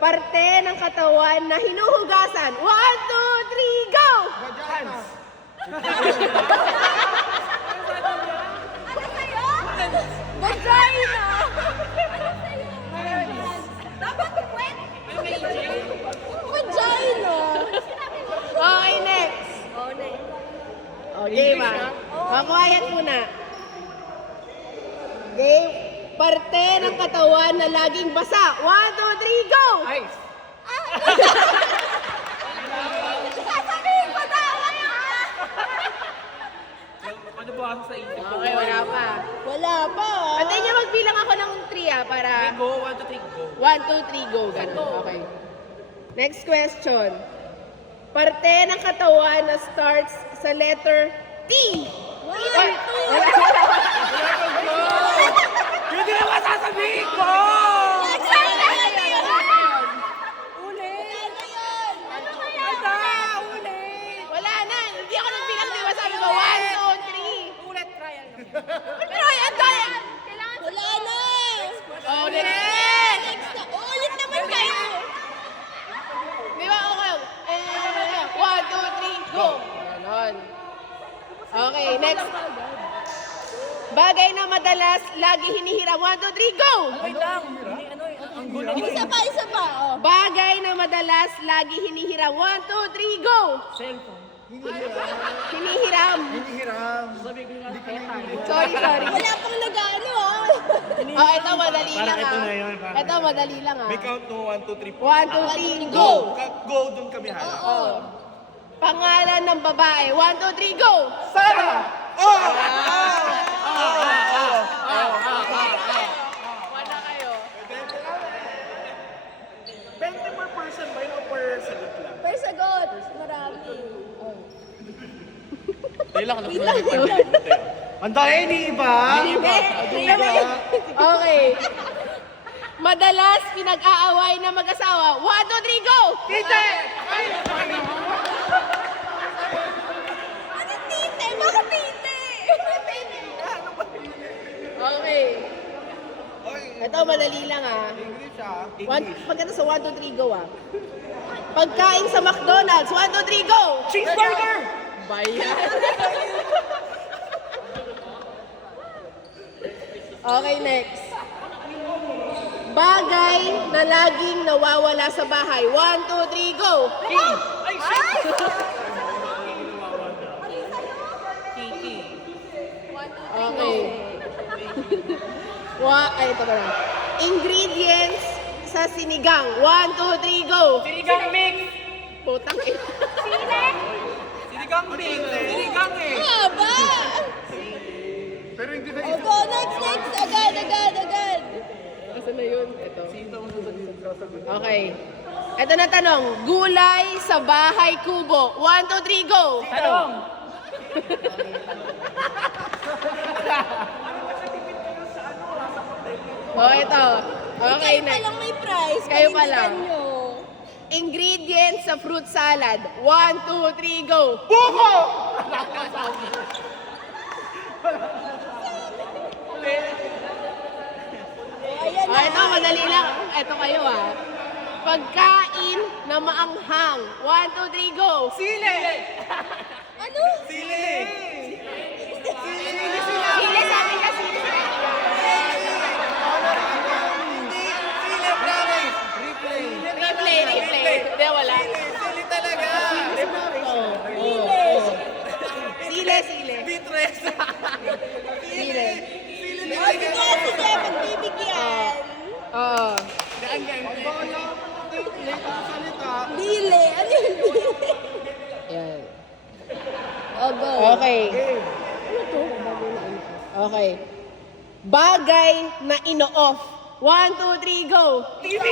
Parte ng katawan na hinuhugasan. 1, 2, 3, go! Hands. Ano sa'yo? Vagina! Ano sa'yo? Dapat wet. Vagina! Okay, next. Oh, na. Okay, ma. Quiet muna. Game. Parte ng katawan na laging basa. 1, 2, 3, go! Ice. Sasabihin ko dapat ah! Ano ba ang sa isip ko? Okay, wala pa. Wala pa. Pwede niya magbilang ako ng 3 para... Go, 1, 2, 3, go. 1, 2, 3, go. Ganun. Okay. Next question. Parte ng katawan na starts sa letter T. One, two. Yun din naman sasabihin ko! Wala na. Hindi ako nagbilang, di ba? Sabi ko, 1, 2, 3. Ulit, trial. Try, try. Wala na. Oh, next. Next na. Ulit naman kayo. Di ba? Okay. 1, 2, 3, go. Ganon. Okay, next. Bagay na madalas lagi hinihiram. 1, 2, 3, go! Wait lang. Ang gulo niya. Isa pa. Oh. Bagay na madalas lagi hinihiram. 1, 2, 3, go! Cellphone. Hinihiram. Sabi ko nga, Sorry. Wala pang nag-ano ah. Oh, ito madali lang Parang ito ah. na yun, parang Ito madali lang ah. May count no, 1, 2, 3, 1, 2, 3, go! Go, dun kami hala. Oh. Pangalan ng babae. 1, 2, 3, go! Sarah! Wala kayo. 20 per person ba yun o per sagot lang? Per sagot. Marami. Tayo lang, Wait lang. Ang dahil ni iba. Okay. Madalas pinag-aaway na mag-asawa. 1, 2, 3, go! Tite! Ano tite? Bakit tite? Okay. Ito madali lang ah. English ah. Pagkata sa 1, 2, 3, go ah. Pagkain sa McDonald's. 1, 2, 3, go! Cheeseburger! Bayan. Okay, next. Bagay na laging nawawala sa bahay. 1, 2, 3, go! Ay, shit! Kiki. Okay. Ay, ito pa lang. Ingredients sa sinigang. 1, 2, 3, go! Sinigang mix! Putang ina. Sinigang mix! Sinigang eh! Haba! Pero hindi na Oh, go next. Agad. Asan na yun? Ito. Okay. Ito na tanong. Gulay sa bahay kubo. 1, 2, 3, go! Tanong! Oh, ito. Okay Kayo na. pa lang may prize. Kayo pa lang. panindigan nyo. Ingredients sa fruit salad. 1, 2, 3, go! Buko! Oh, ayan na. Ito, madali lang. Ito kayo ah. Pagkain na maanghang. 1, 2, 3, go! Sili! Ano? Sili! Sili sa amin kasi. Sili, promise! Replay! Replay. Hindi, wala. Sili talaga! Sili. Bitres! Sili. Oh, sige, pagbibigyan. Oo. Dili. Ano yun? Yan. Oh, go. Okay. Okay. Bagay na ino-off. 1, 2, 3, go! TV!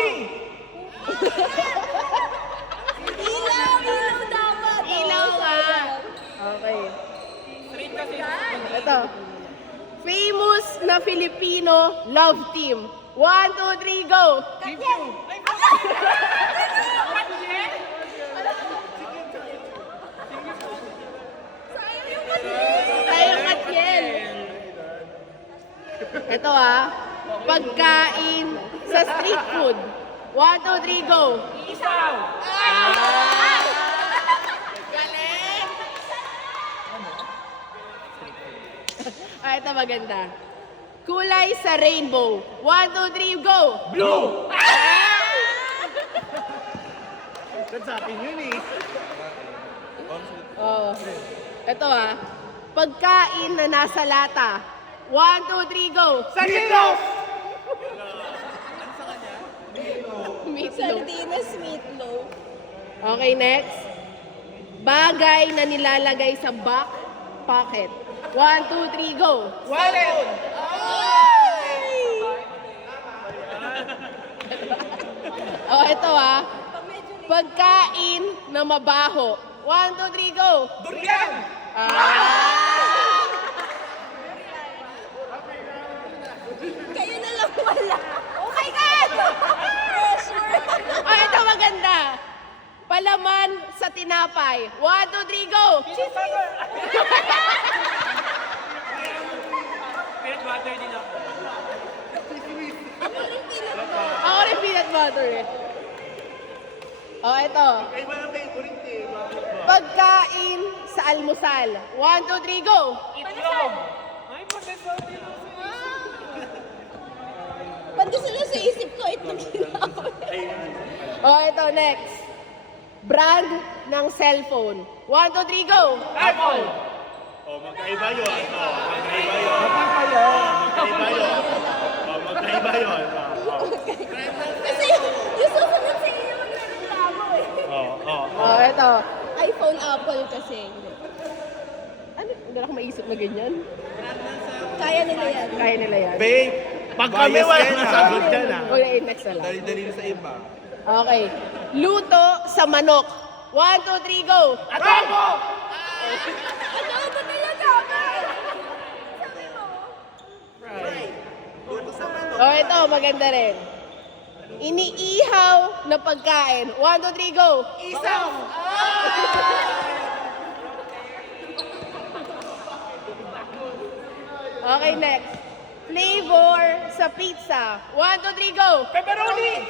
Ilaw dapat. Ilaw nga. Okay. Straight kasi. Ito. Famous na Filipino love team. 1, 2, 3, go! Tayo Katyen. Ito ah. Pagkain sa street food. 1, 2, 3, go! Isaw. Galing! Ito maganda. Kulay sa rainbow. 1, 2, 3, go! Blue. Ba't sa akin yun eh? Oh. Ito pagkain na nasa lata. 1, 2, 3, go! Sardinas. Meatloaf. Sardinas meatloaf. Okay, next. Bagay na nilalagay sa back pocket. 1, 2, 3, go! Wallet. Oh, ito pagkain na mabaho. 1, 2, 3, go! Durian. Kayo na lang wala. Oh my God! Pressure. Oh, ito maganda. Palaman sa tinapay. 1, 2, 3, go! Peanut butter din ako. Ako rin peanut butter eh. Oh, ito. Ay, mga favorite eh. Bakit ba? Pagkain sa almusal. 1, 2, 3, go! Itlog. Ay, professor. Pag gusto lang sa isip ko, ito ginagawa. Oh, ito, next. Brand ng cellphone. 1, 2, 3, go! Apple. Oh, magkaiba yun. Oh, magkaiba yun. Magkaiba yun. Oh, magkaiba yun. Kasi yung susunod sa inyo magreklamo eh. Oh, ito. iPhone, Apple kasi. Ano? Hindi na ako maisip na ganyan. Kaya nila yan. Kaya nila yan. Babe, pag kami wala nasagot dyan ah. Okay, next na lang. Dali-dali sa iba. Okay. Luto sa manok. 1, 2, 3, go! Adobo. Ano ba talaga? Sabi mo? Oh, ito, maganda rin. Iniihaw na pagkain. 1, 2, 3, go! Isaw. Okay, next. Flavor sa pizza. 1, 2, 3, go! Pepperoni.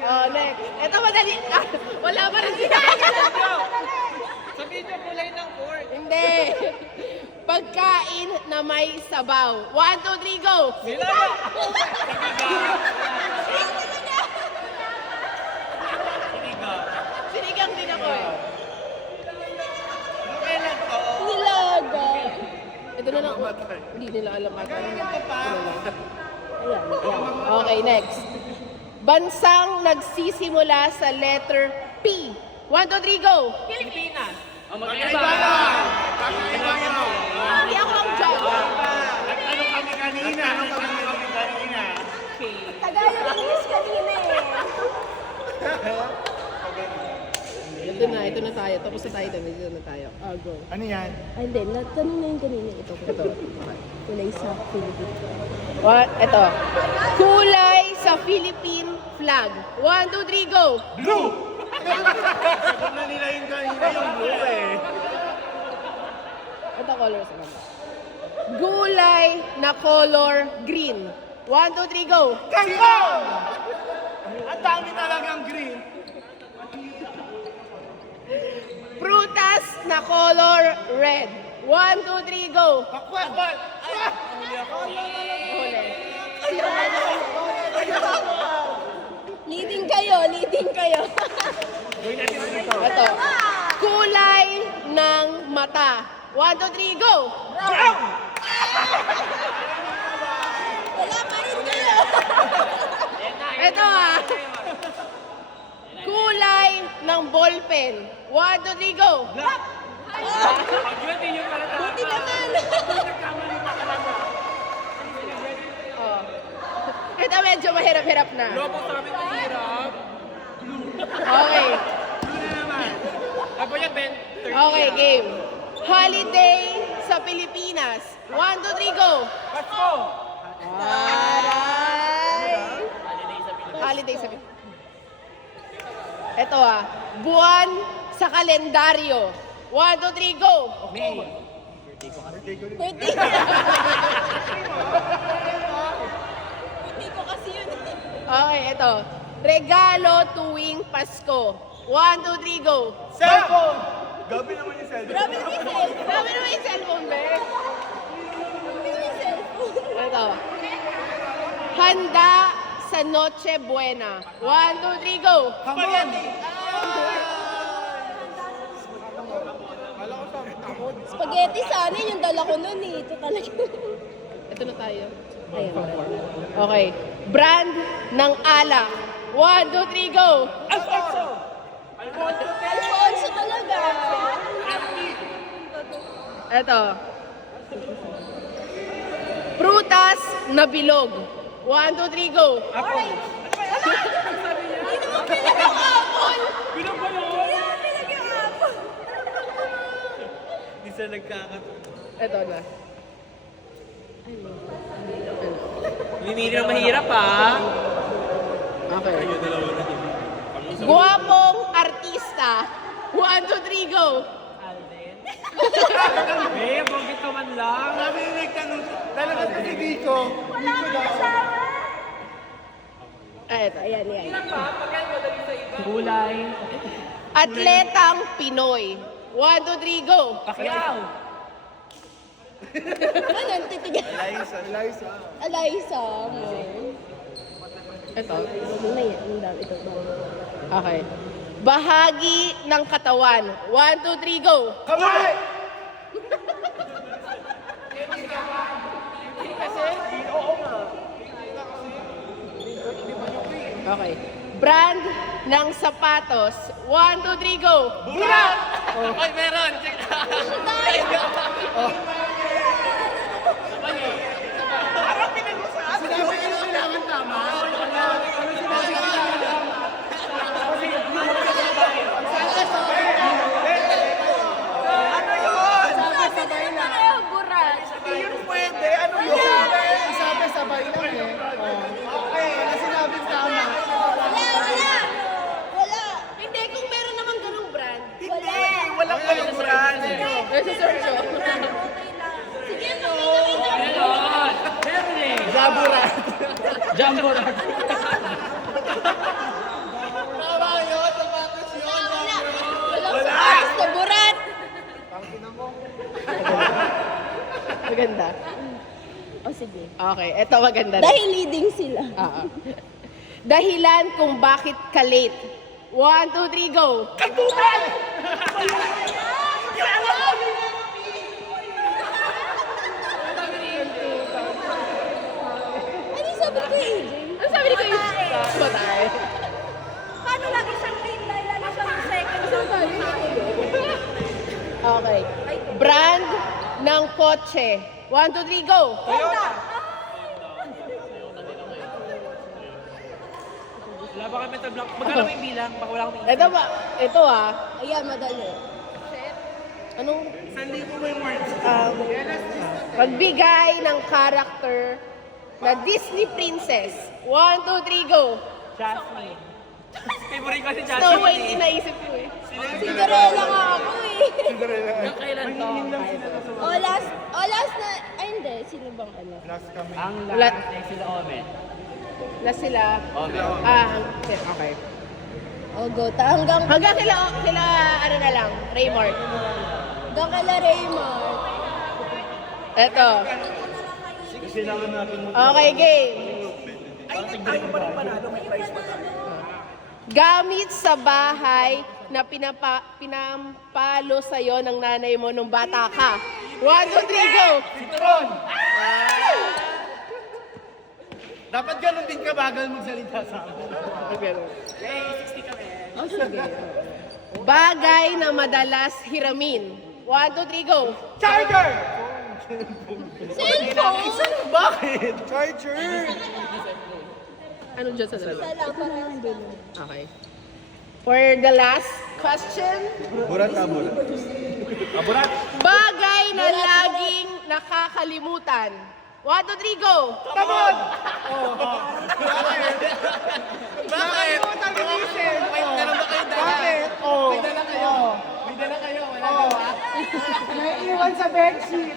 Oh, next. Ito madali. Wala pa rin sila. Sa video kulay ng pork. Hindi. Pagkain na may sabaw. 1, 2, 3, go! Nilaga. Sinigang din ako eh. Nilaga. Ito na lang. Hindi nila alam ata. Ayan. Okay, next. Bansang nagsisimula sa letter P. 1, 2, 3, go! Pilipinas. Magkaiba yun. Magkaiba yun. Hindi ako ang dyan. Ano kami kanina? Tagalog English kanina eh. Ito na tayo. Tapos na tayo doon. Dito na tayo. Go. Ano yan? Ay, hindi. Natanong na yung kanina. Ito. Ito. Kulay sa Philippines. What? Ito. Kulay sa Philippine flag. 1, 2, 3, go! Blue. Sagot na nila yung kanina yung blue eh. Ito color sa ganda. Gulay na color green. 1, 2, 3, go! Kangkong. Ang dami talagang green. Prutas na color red. 1, 2, 3, go! Apple. Huli. Leading kayo, leading kayo. Ito. Kulay ng mata. 1, 2, 3, go! Brown. Wala pa rin kayo. Ito Kulay ng ballpen. 1, 2, 3, go! Black. Pag yun, di yun pala talaga. Buti naman. Nagkamali pa talaga. Oh. Ito medyo mahirap-hirap na. Lobo sabi ko hirap. Okay. Ako yan, Ben. Okay, game. Holiday sa Pilipinas. 1, 2, 3, go! Pasko. Aray! Holiday sa Pilipinas. Ito buwan sa kalendaryo. 1, 2, 3, go! May. Birthday. Eto, regalo tuwing Pasko. 1, 2, 3, go! Cellphone! Gabi naman yung cellphone. Grabe naman yung cellphone. Sabi naman yung cellphone, Bek. Grabe naman yung cellphone. Eto, handa sa Noche Buena. 1, 2, 3, go! Spaghetti! Spaghetti sana yung dala ko nun eh. Ito talaga. Ito na tayo. Ayan. Okay. Brand ng alak. 1, 2, 3, go! Alfonso talaga. Eto. Prutas na bilog. 1, 2, 3, go! Hindi naman pinag-apple. Pinang ba yun? Hindi naman pinag-apple. Hindi sila nagkakat. Eto na. Hindi na mahirap ha. Okay. Guwapong artista. 1, 2, 3, go! Eh, bogit ka man lang. Sabi yung nagtanong, talaga kasi dito. Wala akong kasama. Eto, ayan, yan. Gulay. Atletang Pinoy. 1, 2, 3, go! Pacquiao. Ano, titigan? Eliza. Alaysa. Ito. Ano na yan? Ang dami ito. Okay. Bahagi ng katawan. 1, 2, 3, go! Kamay! Okay. Brand ng sapatos. 1, 2, 3, go! Burak! Ay, meron. Sinabi ko yung kailangan tama. Sabay na kayo, burat. Yun pwede. Ano yun? Sabi sabay lang eh. Okay, sinabi tama. Wala. Wala. Hindi, kung meron naman ganung brand. Wala. Walang kalukuran. Nasa search oh. Sige, no. Meron. Meron eh. Jaburat. Jumbo na. Tama yun. Sapatos yun. Walang surprise na burat. Maganda. O sige. Okay, ito maganda rin. Dahil leading sila. Ah, ah. Dahilan kung bakit ka late. 1, 2, 3, go! Katukan! Ano yung sabi ko, AJ? Ano sabi ni Kuya? Batay. Paano lagi siyang late? Dahil lagi siyang second sa Okay. Brand ng kotse. 1, 2, 3, go! Honda! Wala ba kami tablock? Magkano ba yung bilang? Baka wala kami. Ito ba? Ito ah. Ayan, madali. Anong Sandi ko ba yung words? pagbigay ng character na Disney princess? 1, 2, 3, go! Jasmine. Favorite ko si Snow Jasmine. White, inaisip ko eh. Cinderella nga ako eh. Yung kailan to? Last na, ay hindi, sino bang ano? Last kami. Ang Lat- last ay sila Omen. Na sila. Omen. Okay. O, go. Hanggang Hanggang ano na lang, Raymart. kala Raymond. Eto. Kailangan natin mo. Okay, game. Gamit sa bahay na pinampalo sa'yo ng nanay mo nung bata ka. 1, 2, 3, go! Citron! Dapat ganun din ka bagal magsalita sa akin. Oh, sige. Bagay na madalas hiramin. 1, 2, 3, go! Charger! Cellphone! Bakit? Charger! Ano dyan sa dalawa? Wala, parang ganun. Okay. For the last question, Burat na burat. Burat! bagay na laging nakakalimutan. 1, 2, 3, go! Tamon! Bakit? Talisip! Meron ba kayo dala? Bakit? May dala kayo? May dala kayo? Wala gawa? Naiiwan sa bedsheet.